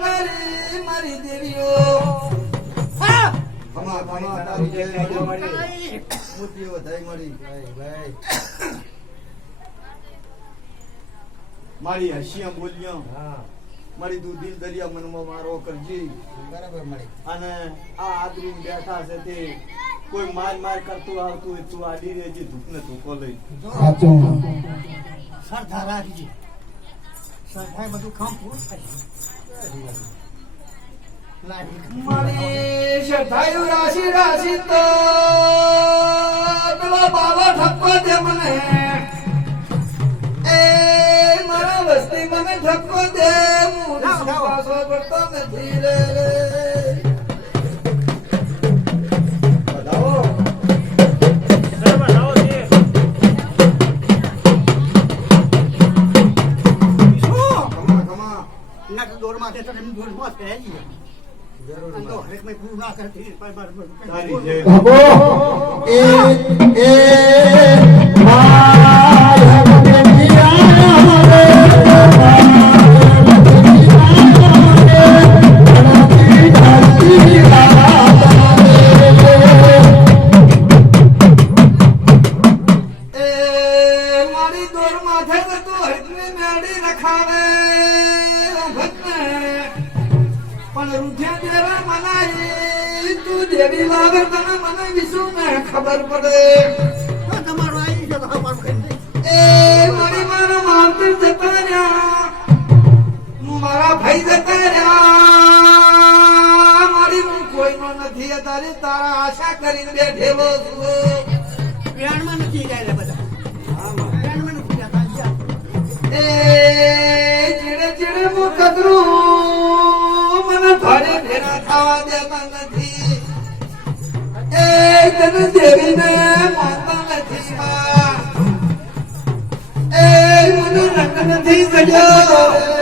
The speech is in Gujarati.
કરનારી મારી દેવીઓ ખમા ખમા તારી જય મળી મોટી વધાઈ મળી ભાઈ મારી હસિયા બોલ્યો હા મારી તું દિલ દરિયા મનમાં મારો કરજી બરાબર મળી અને આ આદરી બેઠા છે તે કોઈ માર કરતું આવતું હોય તું આડી રેજી ધૂપને ધૂકો લઈ સાચું સરદાર રાખજી સરદાર બધું કામ પૂરું થાય મારી શઠાયુ રાશિ રાશિ તો પેલો બાબો ઠપકો દે મને એ મારા વસ્તી મને ઠપકો દે હું પાછો પડતો નથી રે બધાઓ ખમા ખમા ના તો દોર માં તો એમ દોર માં કહે છે જરૂર તો હરેક મેં પૂરું ના કરતી તારી જય બાબો એ માય મારી દોર માથે તો હરકની મેળી રખાવે પણ રૂઠ્યા દેવા મનાઈ તું દેવી લાગે તને મને વિશું ને ખબર પડે તમારો આવી ગયો તો અમારું કઈ નહીં એ મારી મારા માવતર જતા રહ્યા મારા ભાઈ જતા રહ્યા મારી હું કોઈનો નથી તારી તારા આશા કરીને બેઠેલો છું પ્યાણમાં નથી જાય બધા પ્યાણમાં નથી જતા એ ચીડે ચીડે હું કદરું મને ભારે ભેરા થવા દેતા નથી એ તને દેવીને માનતા નથી માં. એ મને રંગ નથી જડ્યો